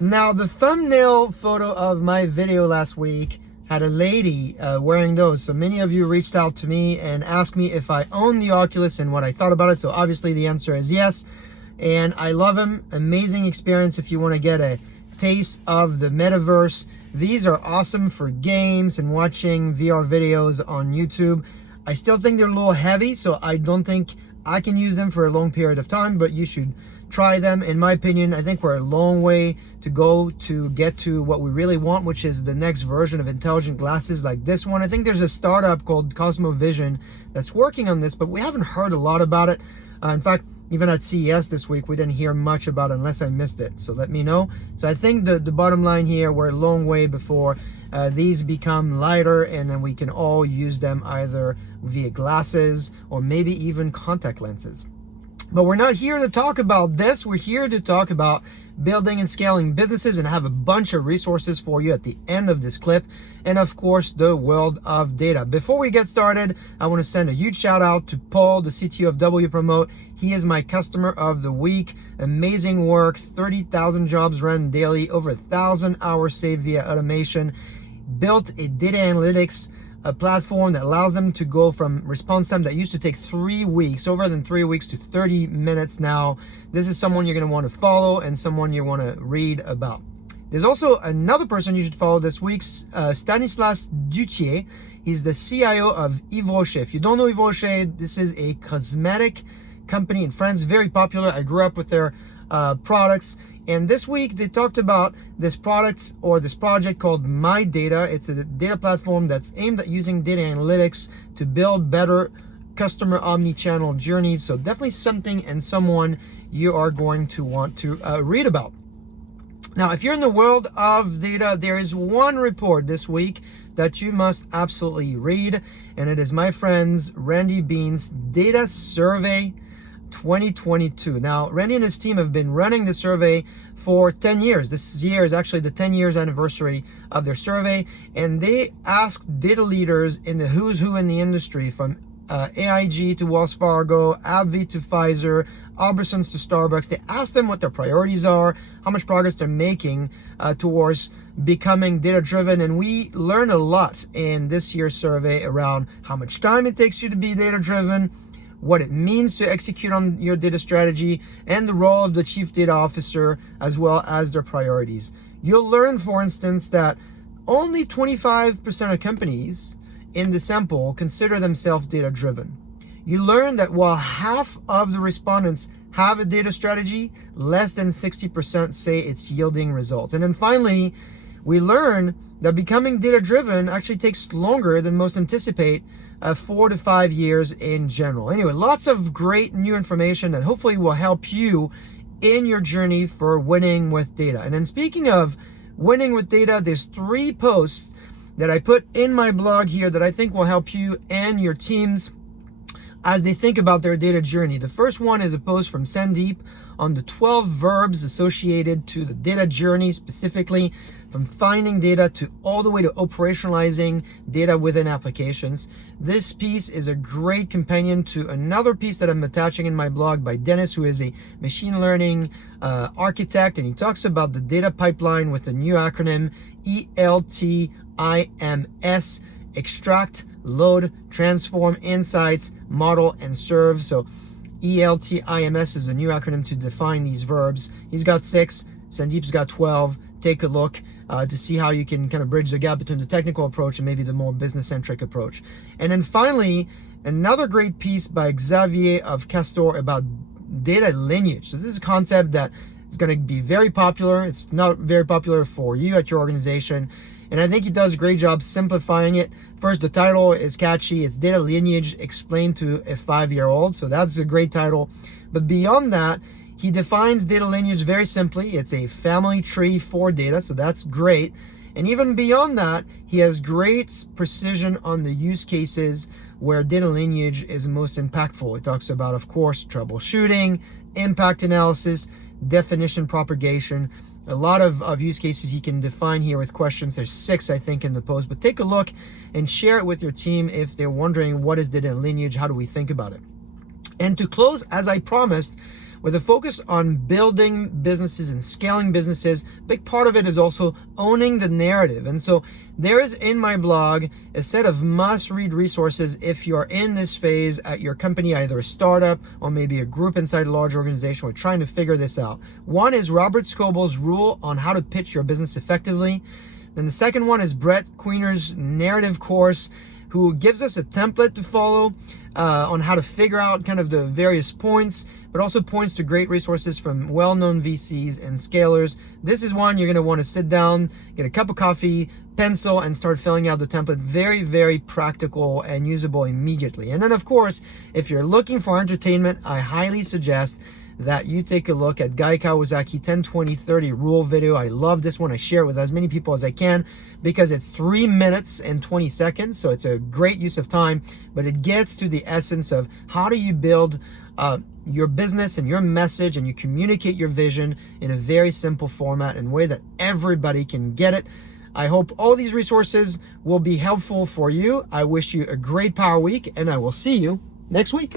Now, the thumbnail photo of my video last week had a lady wearing those. So many of you reached out to me and asked me if I own the Oculus and what I thought about it. So obviously the answer is yes. And I love them. Amazing experience if you want to get a taste of the metaverse. These are awesome for games and watching VR videos on YouTube. I still think they're a little heavy, so I don't think I can use them for a long period of time, but you should try them. In my opinion, I think we're a long way to go to get to what we really want, which is the next version of intelligent glasses like this one. I think there's a startup called Cosmovision that's working on this, but we haven't heard a lot about it. In fact, even at CES this week, we didn't hear much about it unless I missed it. So let me know. So I think the bottom line here, we're a long way before these become lighter, and then we can all use them either via glasses or maybe even contact lenses. But we're not here to talk about this. We're here to talk about building and scaling businesses, and I have a bunch of resources for you at the end of this clip. And of course, the world of data. Before we get started, I want to send a huge shout out to Paul, the CTO of WPromote. He is my customer of the week. Amazing work, 30,000 jobs run daily, over 1,000 hours saved via automation. Built a data analytics a platform that allows them to go from response time that used to take 3 weeks, over than 3 weeks, to 30 minutes now. This is someone you're going to want to follow and someone you want to read about. There's also another person you should follow this week, Stanislas Duthier. He's the CIO of Yves Rocher. If you don't know Yves Rocher, this is a cosmetic company in France, very popular. I grew up with their products. And this week they talked about this product or this project called MYData. It's a data platform that's aimed at using data analytics to build better customer omni-channel journeys. So definitely something and someone you are going to want to read about. Now, if you're in the world of data, there is one report this week that you must absolutely read, and it is my friend's Randy Bean's Data Survey 2022. Now, Randy and his team have been running the survey for 10 years. This year is actually the 10 years anniversary of their survey, and they asked data leaders in the who's who in the industry, from AIG to Wells Fargo, AbbVie to Pfizer, Albertsons to Starbucks. They asked them what their priorities are, how much progress they're making towards becoming data-driven, and we learned a lot in this year's survey around how much time it takes you to be data-driven, what it means to execute on your data strategy, and the role of the chief data officer, as well as their priorities. You'll learn, for instance, that only 25% of companies in the sample consider themselves data-driven. You learn that while half of the respondents have a data strategy, less than 60% say it's yielding results. And then finally, we learn that becoming data-driven actually takes longer than most anticipate, 4 to 5 years in general. Anyway, lots of great new information that hopefully will help you in your journey for winning with data. And then speaking of winning with data, there's 3 posts that I put in my blog here that I think will help you and your teams as they think about their data journey. The first one is a post from Sandeep on the 12 verbs associated to the data journey, specifically from finding data to all the way to operationalizing data within applications. This piece is a great companion to another piece that I'm attaching in my blog by Dennis, who is a machine learning architect, and he talks about the data pipeline with the new acronym ELTIMS: extract, load, transform, insights, model, and serve. So ELTIMS is a new acronym to define these verbs. He's got 6, Sandeep's got 12. Take a look to see how you can kind of bridge the gap between the technical approach and maybe the more business-centric approach. And then finally, another great piece by Xavier of Castor about data lineage. So this is a concept that is going to be very popular. It's not very popular for you at your organization, and I think he does a great job simplifying it. First, the title is catchy. It's Data Lineage Explained to a 5-year-old. So that's a great title. But beyond that, he defines data lineage very simply. It's a family tree for data, so that's great. And even beyond that, he has great precision on the use cases where data lineage is most impactful. It talks about, of course, troubleshooting, impact analysis, definition propagation. A lot of use cases he can define here with questions. There's 6, I think, in the post. But take a look and share it with your team if they're wondering what is data lineage, how do we think about it. And to close, as I promised, with a focus on building businesses and scaling businesses. Big part of it is also owning the narrative. And so there is in my blog a set of must-read resources if you're in this phase at your company, either a startup or maybe a group inside a large organization, or trying to figure this out. One is Robert Scoble's rule on how to pitch your business effectively. Then the second one is Brett Queener's narrative course, who gives us a template to follow on how to figure out kind of the various points, but also points to great resources from well-known VCs and scalers. This is one you're going to want to sit down, get a cup of coffee, pencil, and start filling out the template. Very, very practical and usable immediately. And then, of course, if you're looking for entertainment, I highly suggest that you take a look at Guy Kawasaki 10-20-30 rule video. I love this one. I share it with as many people as I can because it's 3 minutes and 20 seconds. So it's a great use of time, but it gets to the essence of how do you build your business and your message, and you communicate your vision in a very simple format in a way that everybody can get it. I hope all these resources will be helpful for you. I wish you a great Power Week, and I will see you next week.